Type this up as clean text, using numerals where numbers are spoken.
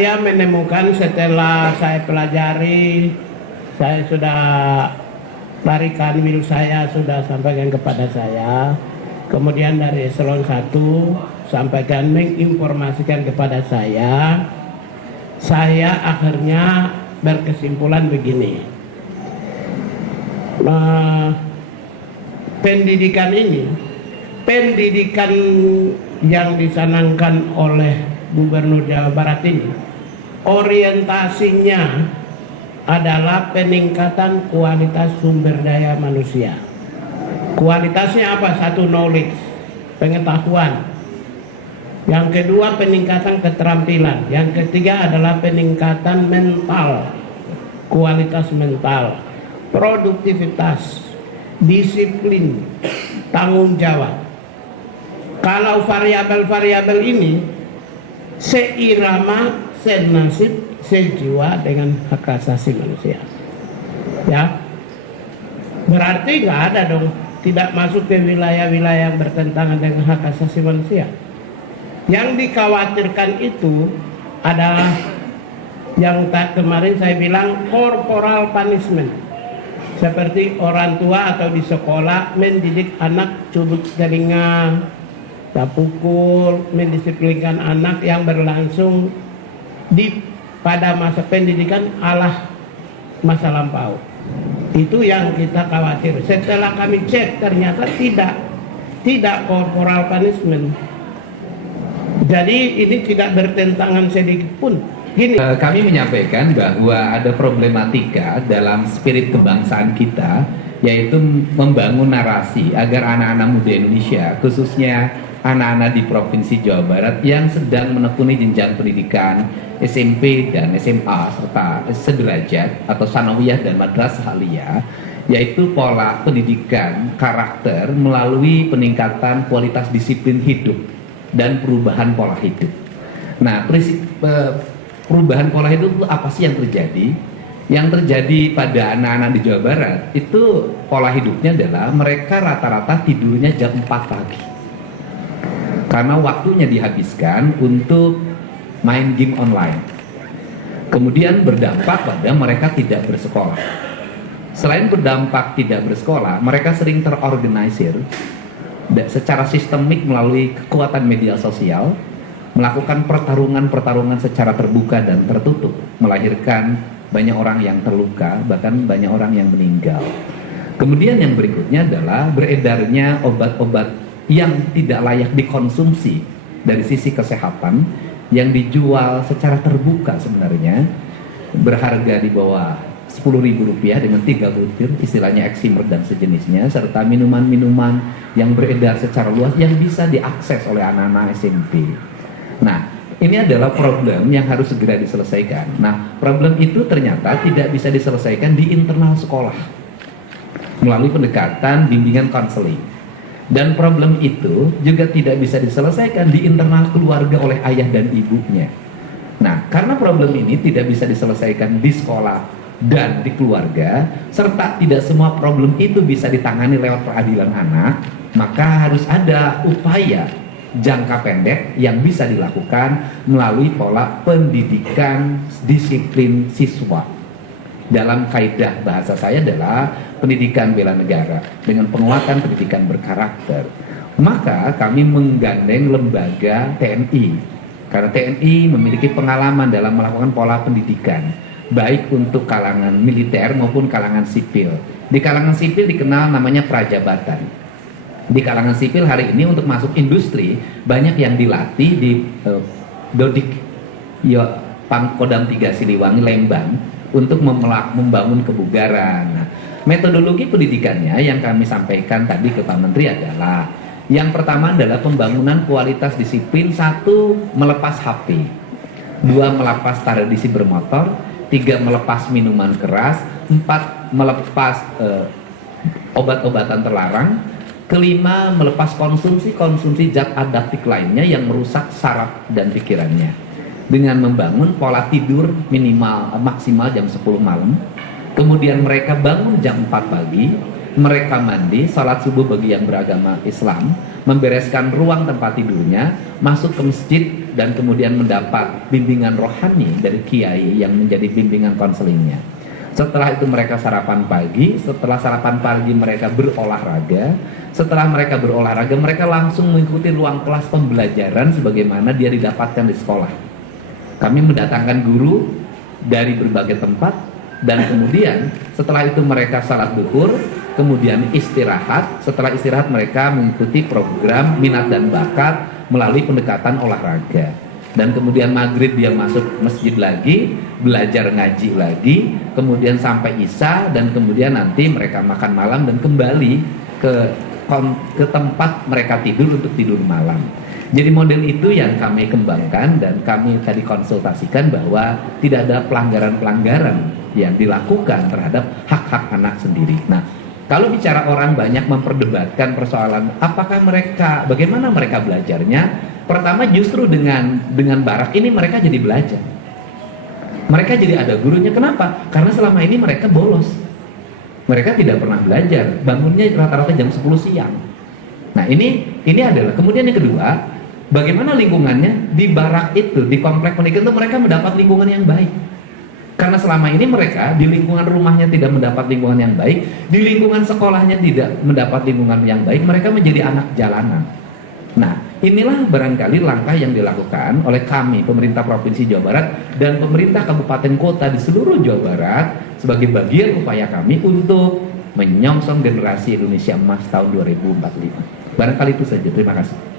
Saya menemukan setelah saya pelajari, saya sudah tarikan will saya sudah sampaikan kepada saya. Kemudian dari eselon 1 sampaikan menginformasikan kepada saya akhirnya berkesimpulan begini. Pendidikan ini, pendidikan yang dicanangkan oleh Gubernur Jawa Barat ini, orientasinya adalah peningkatan kualitas sumber daya manusia. Kualitasnya apa? Satu, knowledge, pengetahuan. Yang kedua, peningkatan keterampilan. Yang ketiga adalah peningkatan mental, kualitas mental, produktivitas, disiplin, tanggung jawab. Kalau variabel-variabel ini seirama, senasib, sejiwa dengan hak asasi manusia, ya, berarti nggak ada dong, tidak masuk ke wilayah-wilayah yang bertentangan dengan hak asasi manusia. Yang dikhawatirkan itu adalah yang kemarin saya bilang corporal punishment, seperti orang tua atau di sekolah mendidik anak cubit telinga, tak pukul, mendisiplinkan anak yang berlangsung pada masa pendidikan ala masa lampau. Itu yang kita khawatir. Setelah kami cek ternyata tidak corporal punishment. Jadi ini tidak bertentangan sedikit pun. Gini. Kami menyampaikan bahwa ada problematika dalam spirit kebangsaan kita, yaitu membangun narasi agar anak-anak muda Indonesia, khususnya anak-anak di Provinsi Jawa Barat yang sedang menekuni jenjang pendidikan SMP dan SMA serta sederajat atau sanawiyah dan madrasah aliyah, yaitu pola pendidikan karakter melalui peningkatan kualitas disiplin hidup dan perubahan pola hidup. Nah, perubahan pola hidup itu apa sih yang terjadi? Yang terjadi pada anak-anak di Jawa Barat itu pola hidupnya adalah mereka rata-rata tidurnya jam 4 pagi. Karena waktunya dihabiskan untuk main game online. Kemudian berdampak pada mereka tidak bersekolah. Selain berdampak tidak bersekolah, mereka sering terorganisir secara sistemik melalui kekuatan media sosial, melakukan pertarungan-pertarungan secara terbuka dan tertutup, melahirkan banyak orang yang terluka, bahkan banyak orang yang meninggal. Kemudian yang berikutnya adalah beredarnya obat-obat yang tidak layak dikonsumsi dari sisi kesehatan, yang dijual secara terbuka sebenarnya, berharga di bawah Rp10.000 dengan 3 butir, istilahnya eksimer dan sejenisnya, serta minuman-minuman yang beredar secara luas yang bisa diakses oleh anak-anak SMP. Nah, ini adalah problem yang harus segera diselesaikan. Nah, problem itu ternyata tidak bisa diselesaikan di internal sekolah melalui pendekatan bimbingan konseling. Dan problem itu juga tidak bisa diselesaikan di internal keluarga oleh ayah dan ibunya. Nah, karena problem ini tidak bisa diselesaikan di sekolah dan di keluarga, serta tidak semua problem itu bisa ditangani lewat peradilan anak, maka harus ada upaya jangka pendek yang bisa dilakukan melalui pola pendidikan disiplin siswa. Dalam kaidah bahasa saya adalah pendidikan bela negara dengan penguatan pendidikan berkarakter. Maka kami menggandeng lembaga TNI, karena TNI memiliki pengalaman dalam melakukan pola pendidikan baik untuk kalangan militer maupun kalangan sipil. Di kalangan sipil dikenal namanya prajabatan. Di kalangan sipil hari ini untuk masuk industri banyak yang dilatih di Dodik Pangkodam 3 Siliwangi Lembang untuk membangun kebugaran. Nah, metodologi pendidikannya yang kami sampaikan tadi ke Pak Menteri adalah, yang pertama adalah pembangunan kualitas disiplin. 1, melepas HP. 2, melepas tradisi bermotor. 3, melepas minuman keras. 4, melepas obat-obatan terlarang. Kelima, melepas konsumsi zat adaptif lainnya yang merusak saraf dan pikirannya, dengan membangun pola tidur maksimal jam 10 malam. Kemudian mereka bangun jam 4 pagi, mereka mandi, sholat subuh bagi yang beragama Islam, membereskan ruang tempat tidurnya, masuk ke masjid, dan kemudian mendapat bimbingan rohani dari kiai yang menjadi bimbingan konselingnya. Setelah itu mereka sarapan pagi, setelah sarapan pagi mereka berolahraga, setelah mereka berolahraga mereka langsung mengikuti ruang kelas pembelajaran sebagaimana dia didapatkan di sekolah. Kami mendatangkan guru dari berbagai tempat, dan kemudian setelah itu mereka salat duhur, kemudian istirahat. Setelah istirahat mereka mengikuti program minat dan bakat melalui pendekatan olahraga, dan kemudian maghrib dia masuk masjid lagi, belajar ngaji lagi, kemudian sampai isya, dan kemudian nanti mereka makan malam dan kembali ke tempat mereka tidur untuk tidur malam. Jadi model itu yang kami kembangkan, dan kami tadi konsultasikan bahwa tidak ada pelanggaran-pelanggaran yang dilakukan terhadap hak-hak anak sendiri. Nah, kalau bicara orang banyak memperdebatkan persoalan bagaimana mereka belajarnya, pertama justru dengan barak ini mereka jadi belajar. Mereka jadi ada gurunya. Kenapa? Karena selama ini mereka bolos. Mereka tidak pernah belajar, bangunnya rata-rata jam 10 siang. Nah, ini adalah. Kemudian yang kedua, bagaimana lingkungannya di barak itu, di komplek pendidikan itu mereka mendapat lingkungan yang baik. Karena selama ini mereka di lingkungan rumahnya tidak mendapat lingkungan yang baik, di lingkungan sekolahnya tidak mendapat lingkungan yang baik, mereka menjadi anak jalanan. Nah, inilah barangkali langkah yang dilakukan oleh kami, pemerintah Provinsi Jawa Barat dan pemerintah kabupaten kota di seluruh Jawa Barat sebagai bagian upaya kami untuk menyongsong generasi Indonesia Emas tahun 2045. Barangkali itu saja. Terima kasih.